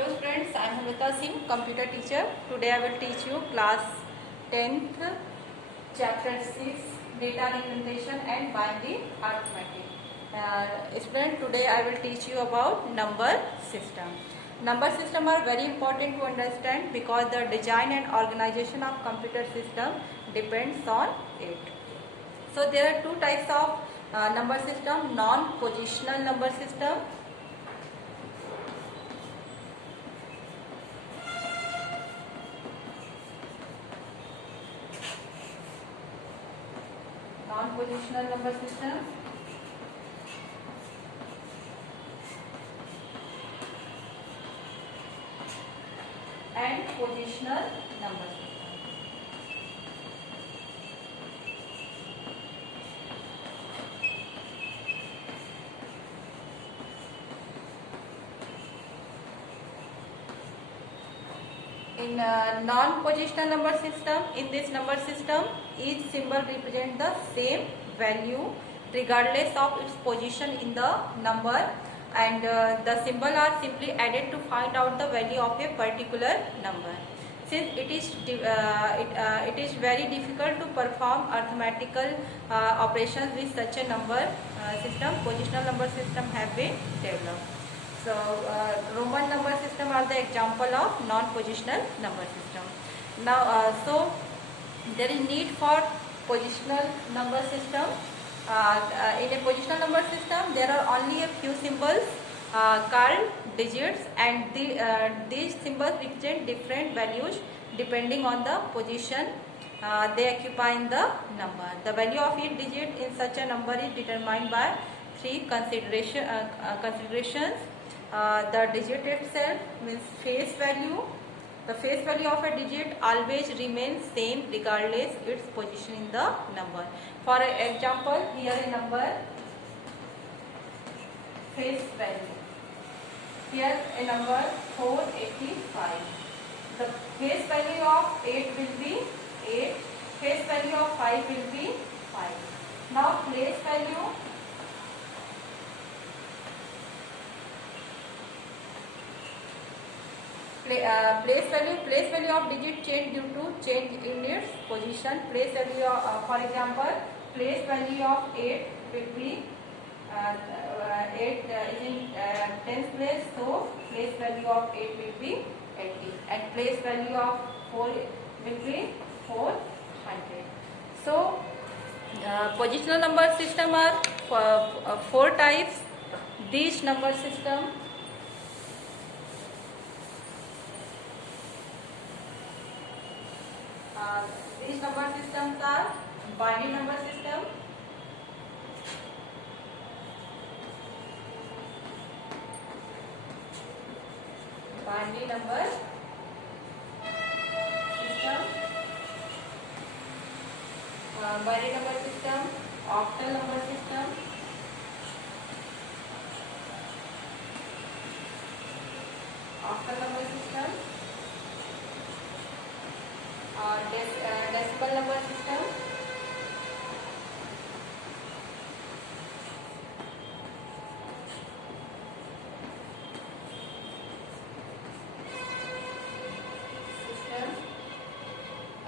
Hello friends, I am Hamita Singh, computer teacher. Today I will teach you class 10th, chapter 6, data representation and binary arithmetic. Student, today I will teach you about number system. Number system are very important to understand because the design and organization of computer system depends on it. So there are two types of number system: non-positional number system non-positional number system and positional number system. In non-positional number system, in this number system, each symbol represents the same value regardless of its position in the number, and the symbol are simply added to find out the value of a particular number. Since it is very difficult to perform arithmetical operations with such a number system, positional number system have been developed. So Roman number system are the example of non-positional number system. Now, so there is need for positional number system. In a positional number system, there are only a few symbols called digits, and these symbols represent different values depending on the position they occupy in the number. The value of each digit in such a number is determined by three considerations. The digit itself means face value. The face value of a digit always remains same regardless its position in the number. For example, here a number face value. Here a number 485. The face value of 8 will be 8. Face value of 5 will be 5. Now place value. Place value of digit change due to change in its position. Place value of, for example, place value of 8 will be 8 is in 10th place, so place value of 8 will be 80, and place value of 4 will be 400. So positional number system are 4 types. These number system these number systems are binary number system, binary number system, binary number system, octal number system, octal number system, decimal number system,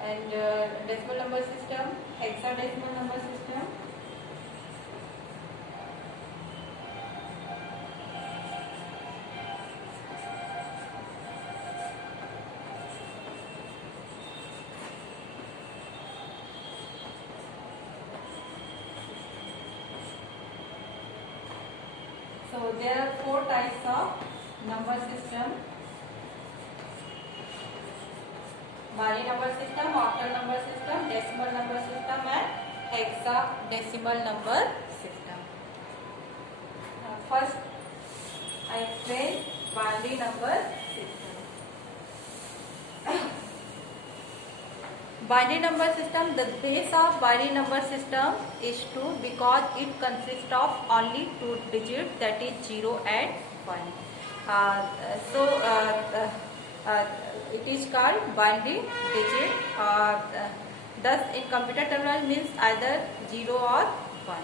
and decimal number system, hexadecimal number system, so there are 4 types of number system: binary number system, octal number system, decimal number system, and hexadecimal number system. First, I explain binary number system. Binary number system, the base of binary number system is 2 because it consists of only 2 digits, that is 0 and 1. It is called binary digit. Thus, in computer terminal means either 0 or 1.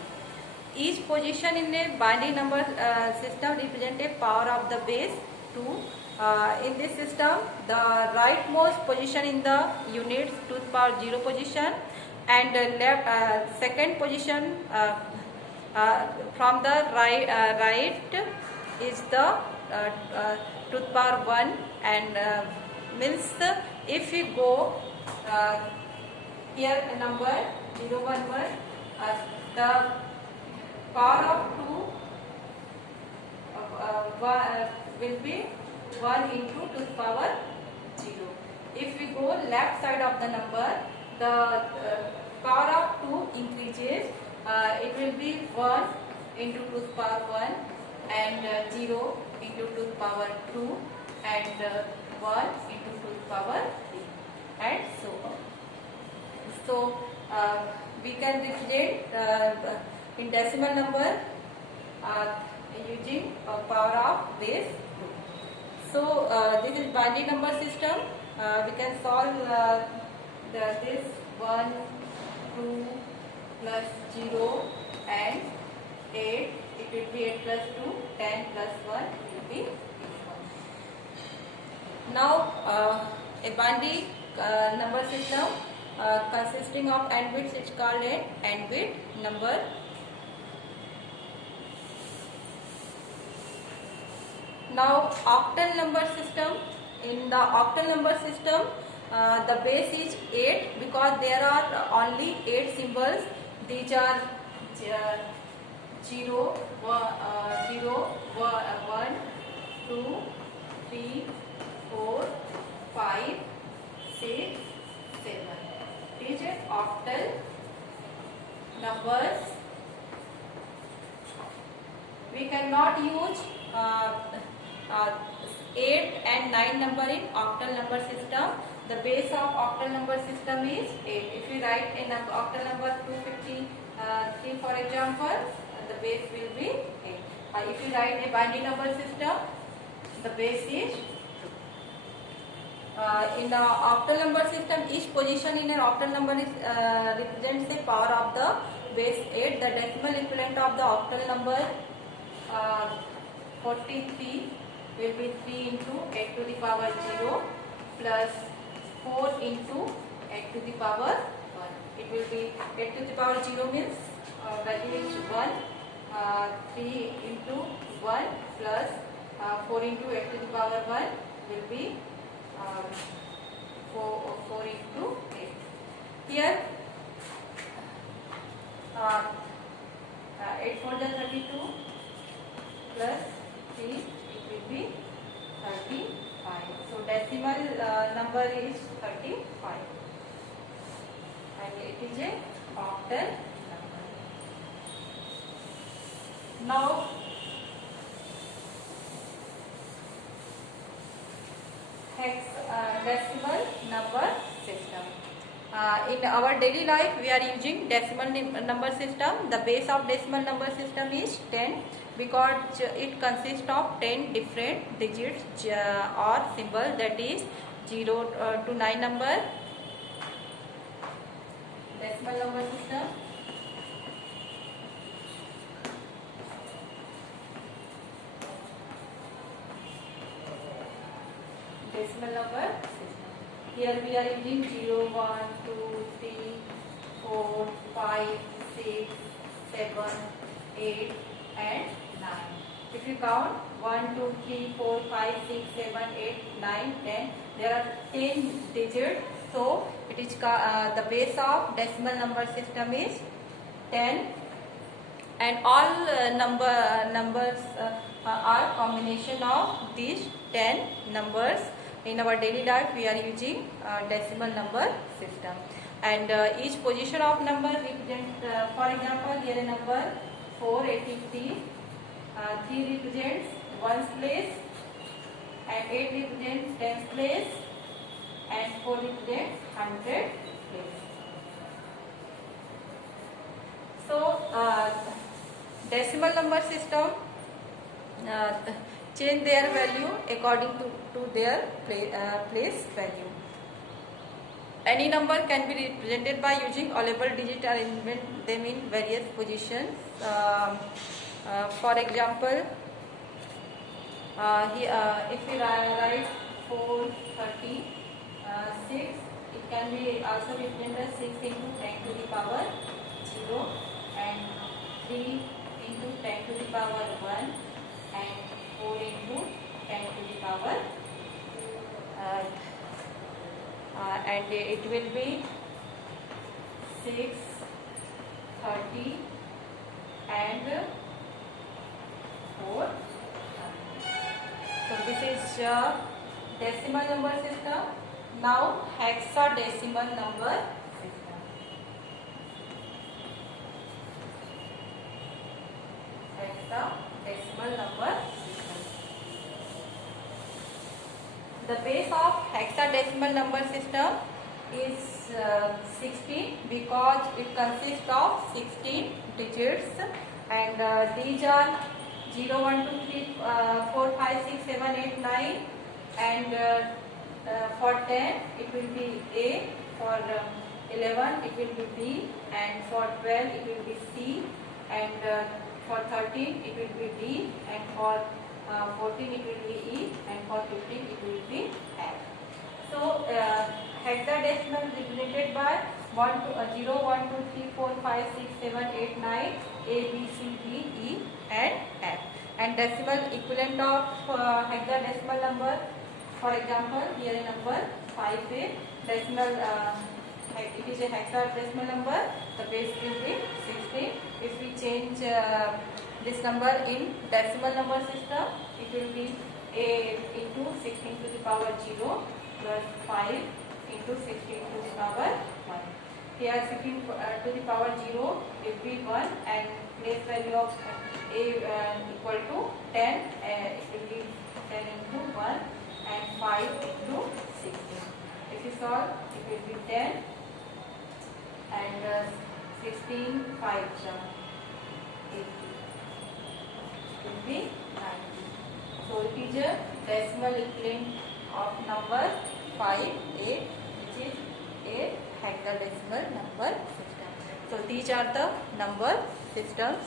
Each position in a binary number system represents a power of the base. 2. In this system, the rightmost position in the units to the power 0 position, and left second position from the right is the to the power 1, and means if we go here a number 0 1 1, the power of 2 will be 1 into to the power 0. If we go left side of the number, the power of 2 increases. It will be 1 into to the power 1, and 0 into to the power 2, and 1 into to the power 3, and so on. So we can represent in decimal number using power of base 2. So this is binary number system. We can solve this 1, 2 plus 0 and 8. It will be 8 plus 2, 10 plus 1 will be 1. Now a binary number system consisting of n bits is called an n bit number. Now octal number system. In the octal number system, the base is 8 because there are only 8 symbols. These are 0, 1, 2, 3, 4, 5, 6, 7. These are octal numbers. We cannot use 8 and 9 number in octal number system. The base of octal number system is 8. If you write in octal number 253 for example, the base will be 8. If you write a binary number system, the base is 2. In the octal number system, each position in an octal number is represents the power of the base 8. The decimal equivalent of the octal number 43 will be 3 into 8 to the power 0 plus 4 into 8 to the power 1. It will be 8 to the power 0 means value is 1. 3 into 1 plus 4 into 8 to the power 1 will be 4 into 8. Here 8 4 is 32 plus 3, it will be 35. So decimal number is 35, and it is a octal number. Now decimal number system. In our daily life, we are using decimal number system. The base of decimal number system is 10 because it consists of 10 different digits or symbols, that is 0 to 9 number. Decimal number system. Decimal number system. Here we are using 0, 1, 2, 3, 4, 5, 6, 7, 8 and 9. If you count 1, 2, 3, 4, 5, 6, 7, 8, 9, 10, there are 10 digits. So it is the base of decimal number system is 10, and all numbers are combination of these 10 numbers. In our daily life, we are using decimal number system, and each position of number represents, for example, here a number 483, 3 represents 1's place, and 8 represents 10's place, and 4 represents 100th place. So decimal number system change their value according to their place value. Any number can be represented by using allowable digit and arrangement them in various positions. For example, If we write 436, it can be also written as 6 into 10 to the power 0 and 3 into 10 to the power 1 and 4 into 10 to the power and it will be 6, 30 and 4. So this is decimal number system. Now hexadecimal number system. Hexadecimal number system. The base of hexadecimal number system is 16 because it consists of 16 digits, and these are 0, 1, 2, 3, 4, 5, 6, 7, 8, 9, and for 10 it will be A, for 11 it will be B, and for 12 it will be C, and for 13 it will be D, and for 14 it will be E, and for 15 it will be F. So hexadecimal represented by 0, 1, 2, 3, 4, 5, 6, 7, 8, 9, A, B, C, D, E and F. And decimal equivalent of hexadecimal number, for example, here a number 5A, decimal, it is a hexadecimal number, the base will be 16. If we change this number in decimal number system, it will be A into 16 to the power 0 plus 5 into 16 to the power 1. Here 16 to the power 0 will be 1, and place value of A equal to 10, it will be 10 into 1 and 5 into 16. If you solve, it will be 10 and 16 5 80. It will be 90. So it is a decimal equivalent of number 5, 8, which is a hexadecimal number system. So these are the number systems